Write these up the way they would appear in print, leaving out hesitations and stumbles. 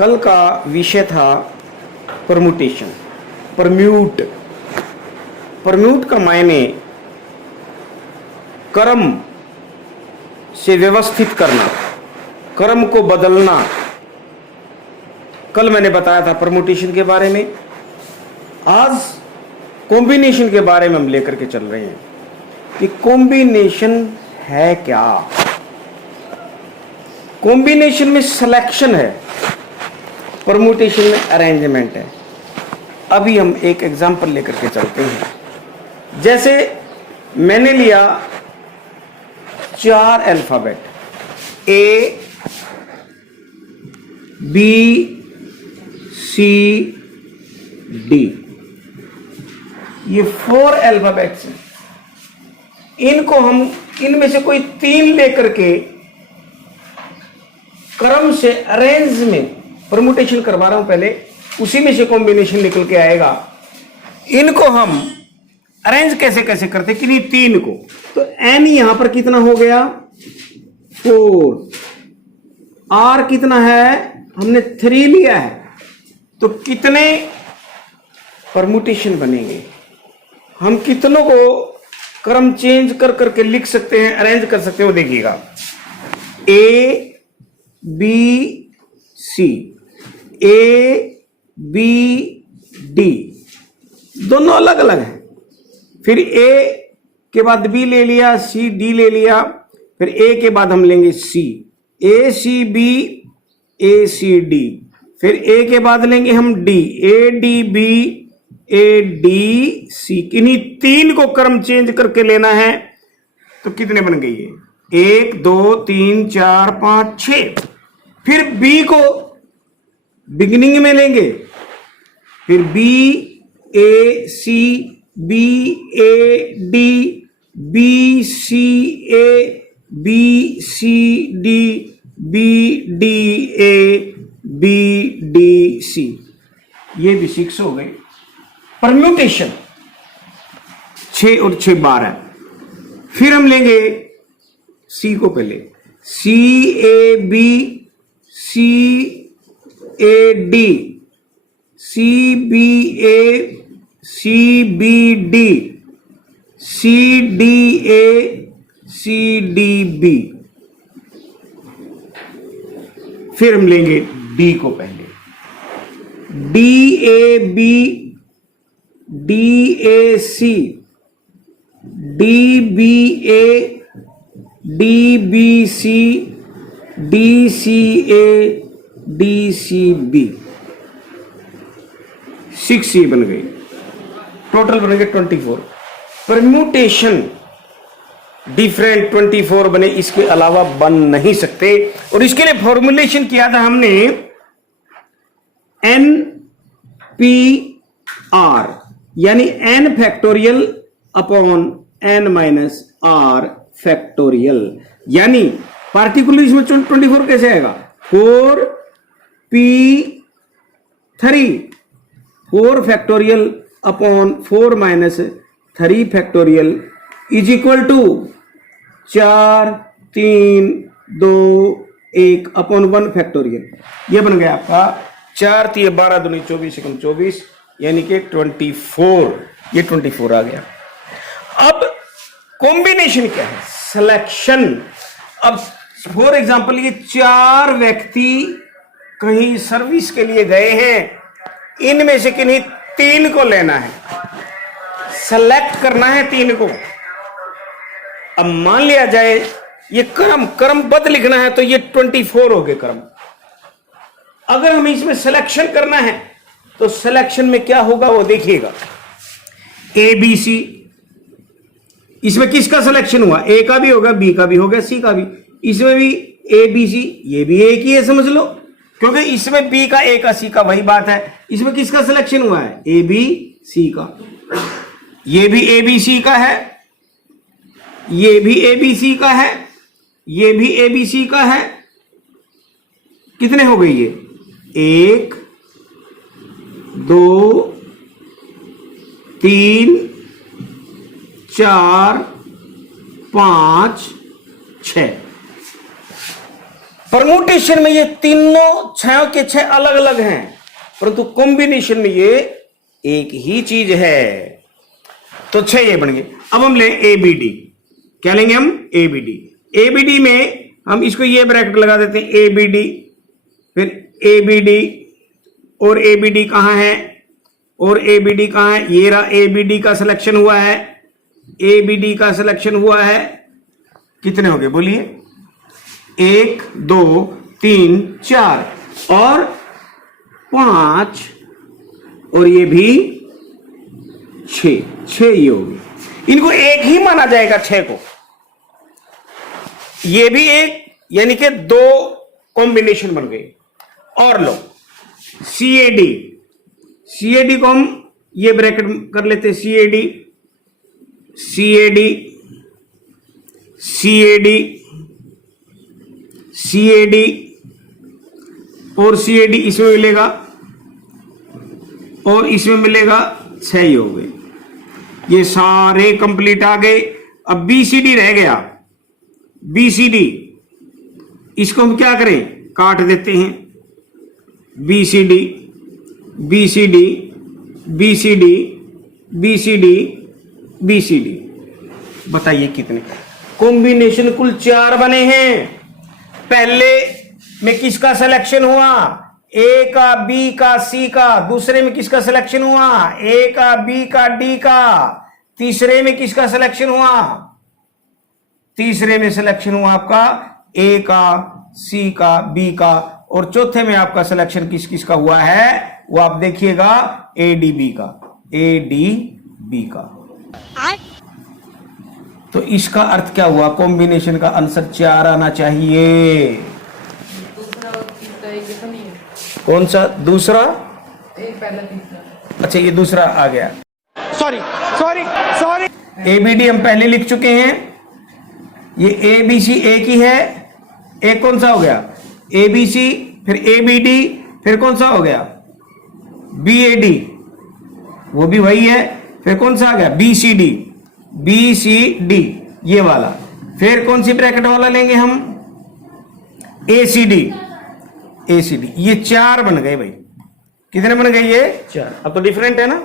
कल का विषय था परम्यूटेशन। परम्यूट का मायने क्रम से व्यवस्थित करना, क्रम को बदलना। कल मैंने बताया था परम्यूटेशन के बारे में। आज कॉम्बिनेशन के बारे में हम लेकर के चल रहे हैं कि कॉम्बिनेशन है क्या। कॉम्बिनेशन में सिलेक्शन है, परम्यूटेशन में अरेंजमेंट है। अभी हम एक एग्जांपल लेकर के चलते हैं। जैसे मैंने लिया 4 alphabet A B C D, ये 4 अल्फाबेट्स हैं। इनको हम इनमें से कोई 3 लेकर के क्रम से अरेंज में परम्यूटेशन करवा रहा हूं, पहले उसी में से कॉम्बिनेशन निकल के आएगा। इनको हम अरेंज कैसे कैसे करते, किन्हीं 3 को। तो n यहां पर कितना हो गया 4, r कितना है, हमने 3 लिया है। तो कितने परम्यूटेशन बनेंगे, हम कितनों को क्रम चेंज कर करके लिख सकते हैं, अरेंज कर सकते हैं, वो देखिएगा। A B C, A B D, दोनों अलग अलग हैं। फिर A के बाद B ले लिया, C D ले लिया, फिर A के बाद हम लेंगे C, A C B A C D, फिर A के बाद लेंगे हम D, A D B A D C। किन्हीं 3 को क्रम चेंज करके लेना है। तो कितने बन गए ये, 1 2 3 4 5 6। फिर B को बिगिनिंग में लेंगे, फिर B A C B A D B C A B C D B D A B D C, ये भी 6 हो गए। परम्यूटेशन 6 और 6 12। फिर हम लेंगे C को, पहले C A B C A D C B A C B D C D A C D B। फिर हम लेंगे D को, पहले D A B D A C D B A D B C D C A D C B, 6 ये बन गई। Total बनेंगे 24। Permutation different 24 बने, इसके अलावा बन नहीं सकते। और इसके लिए फॉर्मूलेशन किया था हमने n p r, यानी n factorial upon n minus r factorial. यानी पार्टिकुलर इसमें 24 कैसे आएगा, 4 factorial upon 4 minus 3 factorial is equal to 4 3 2 1 upon 1 factorial. ये बन गया आपका 4 3 12 दूनी 24 एकम 24, यानी कि 24। ये 24 आ गया। अब कॉम्बिनेशन क्या है, सिलेक्शन। अब फॉर एग्जाम्पल ये 4 व्यक्ति कहीं सर्विस के लिए गए हैं, इनमें से किन्हीं 3 को लेना है, सेलेक्ट करना है 3 को। अब मान लिया जाए ये क्रमबद्ध लिखना है, तो ये 24 हो गए क्रम। अगर हमें इसमें सिलेक्शन करना है तो सिलेक्शन में क्या होगा वो देखिएगा। A B C, इसमें किसका सिलेक्शन हुआ, A का भी होगा, B का भी होगा, C का भी। इसमें भी A B C, ये भी एक ही है, समझ लो, क्योंकि इसमें B का A का C का वही बात है। इसमें किसका सिलेक्शन हुआ है, A B C का। ये भी A B C का है, ये भी A B C का है, ये भी A B C का है। कितने हो गए ये, 1 2 3 4 5 6। परमुटेशन में ये तीनों छयों के छह अलग अलग हैं, परंतु कॉम्बिनेशन में ये एक ही चीज है। तो छह ये बन गए। अब हम ले एबीडी, क्या लेंगे हम? एबीडी। एबीडी में हम इसको ये ब्रैकेट लगा देते हैं, एबीडी, फिर एबीडी, और एबीडी कहां है? और एबीडी कहां है? ये रहा, एबीडी का सिलेक्शन हुआ है, एबीडी का सिलेक्शन हुआ है। कितने हो गए बोलिए? 1 2 3 4 और 5, और ये भी 6, 6 ये हो गए। इनको एक ही माना जाएगा, 6 को। ये भी एक, यानी कि 2 कॉम्बिनेशन बन गए। और लो CAD, CAD को हम ये ब्रैकेट कर लेते हैं, CAD, CAD, CAD, CAD और CAD इसमें मिलेगा और इसमें मिलेगा, 6 ही हो गए। ये सारे कंप्लीट आ गए। अब BCD रह गया, BCD, इसको हम क्या करें? काट देते हैं। BCD, BCD, BCD, BCD, BCD, बताइए कितने कॉम्बिनेशन? कुल 4 बने हैं। पहले में किसका सिलेक्शन हुआ? A का, B का, C का। दूसरे में किसका सिलेक्शन हुआ? A का, B का, D का। तीसरे में किसका सिलेक्शन हुआ? तीसरे में सिलेक्शन हुआ आपका A का, C का, B का। और चौथे में आपका सिलेक्शन किस किस का हुआ है? वो आप देखिएगा, ADB का, ADB का। तो इसका अर्थ क्या हुआ? कॉम्बिनेशन का आंसर 4 आना चाहिए। कौन सा दूसरा? पहला तीसरा। अच्छा, ये दूसरा आ गया। Sorry sorry sorry. ABD हम पहले लिख चुके हैं। ये ABC एक ही है। एक कौन सा हो गया? ABC, फिर ABD, फिर कौन सा हो गया? BAD, वो भी वही है। फिर कौन सा आ गया? BCD, BCD ये वाला। फिर कौन सी ब्रैकेट वाला लेंगे हम? ACD, ACD। ये 4 बन गए भाई। कितने बन गए? ये 4। अब तो डिफरेंट है ना,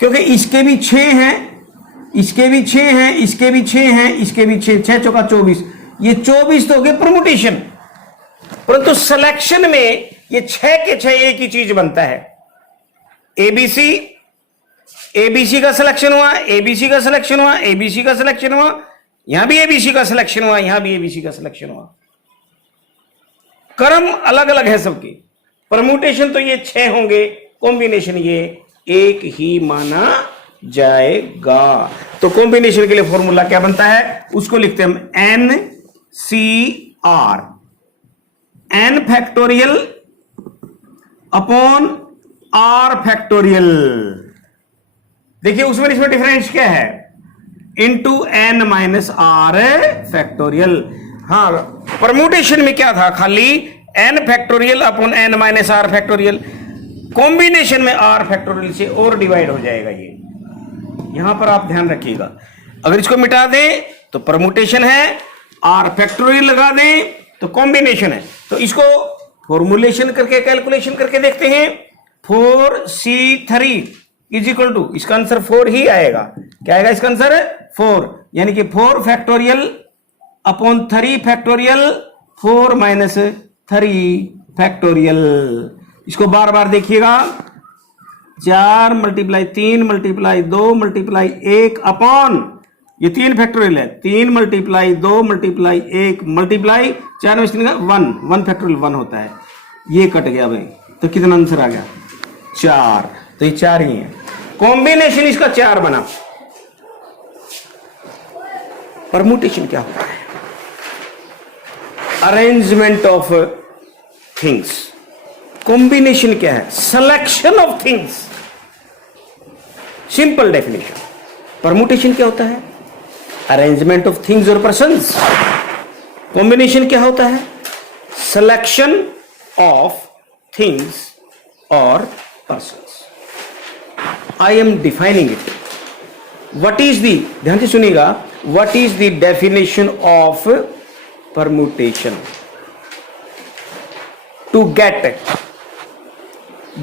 क्योंकि इसके भी 6 हैं, इसके भी 6 हैं, इसके भी 6 हैं, इसके भी 6, 6 चौका 24। ये 24 तो हो गए परमुटेशन, परंतु सिलेक्शन में ये 6 के 6 एक ही चीज बनता है। ABC, ABC का सिलेक्शन हुआ, ABC का सिलेक्शन हुआ, ABC का सिलेक्शन हुआ, यहां भी ABC का सिलेक्शन हुआ, यहां भी ABC का सिलेक्शन हुआ। क्रम अलग अलग है सबके। परमुटेशन तो ये 6 होंगे, कॉम्बिनेशन ये एक ही माना जाएगा। तो कॉम्बिनेशन के लिए फॉर्मूला क्या बनता है? उसको लिखते हैं हम NCR, N factorial upon R factorial. देखिए उसमें इसमें डिफरेंस क्या है? Into N minus R factorial. हाँ, परमुटेशन में क्या था? खाली N factorial upon N minus R factorial. Combination में R फैक्टोरियल से और डिवाइड हो जाएगा। ये यहां पर आप ध्यान रखिएगा। अगर इसको मिटा दें तो परमुटेशन है, R फैक्टोरियल लगा दें तो कॉम्बिनेशन है। तो इसको फॉर्मुलेशन करके, कैलकुलेशन करके देखते हैं। 4C3 इज इक्वल टू, इसका आंसर 4 ही आएगा। क्या आएगा इसका आंसर? 4, यानी कि 4 factorial upon 3 factorial, 4 minus 3 factorial. इसको बार बार देखिएगा। 4 मल्टीप्लाई 3 मल्टीप्लाई 2 मल्टीप्लाई 1 अपॉन, ये 3 फैक्टोरियल है, 3 मल्टीप्लाई 2 मल्टीप्लाई 1 मल्टीप्लाई 4 में 1 फैक्टोरियल 1 होता है। ये कट गया भाई, तो कितना आंसर आ गया? 4। तो ये 4 ही है। कॉम्बिनेशन इसका 4 बना। परमुटेशन क्या होता है? Arrangement of things. कॉम्बिनेशन क्या है? Selection of things. Simple definition. Permutation क्या होता है? अरेंजमेंट ऑफ थिंग्स और पर्संस। कॉम्बिनेशन क्या होता है? सिलेक्शन ऑफ थिंग्स और persons. I am defining it. What is the, ध्यान से सुनिएगा, what is the definition of permutation? to get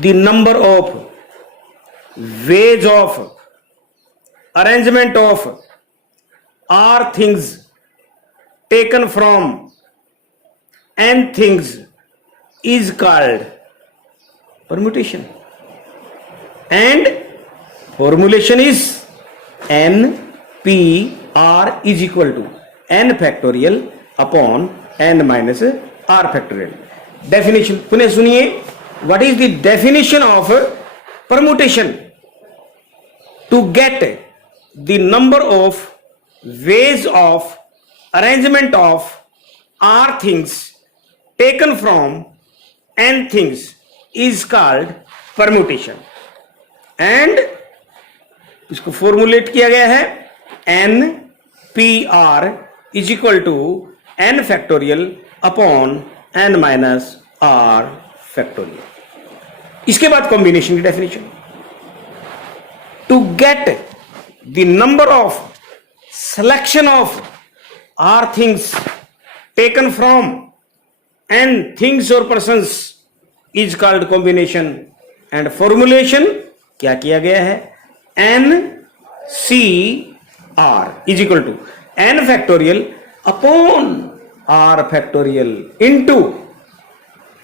the number of ways of arrangement of r things taken from n things is called permutation, and formulation is n p r is equal to n factorial upon n minus r factorial. Definition पुनः सुनिए. What is the definition of permutation? To get the number of ways of arrangement of r things taken from n things is called permutation. And इसको formulate किया गया है n p r is equal to n factorial upon n minus r factorial. इसके बाद combination की definition. To get the number of selection of r things taken from n things or persons is called combination. and formulation क्या किया गया है? n c r is equal to n factorial upon r factorial into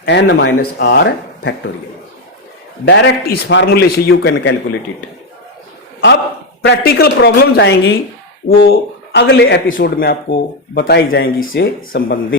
n minus r factorial. Direct इस फार्मूले से you can calculate it. अब practical problems आएंगी, वो अगले एपिसोड में आपको बताई जाएंगी इससे संबंधित.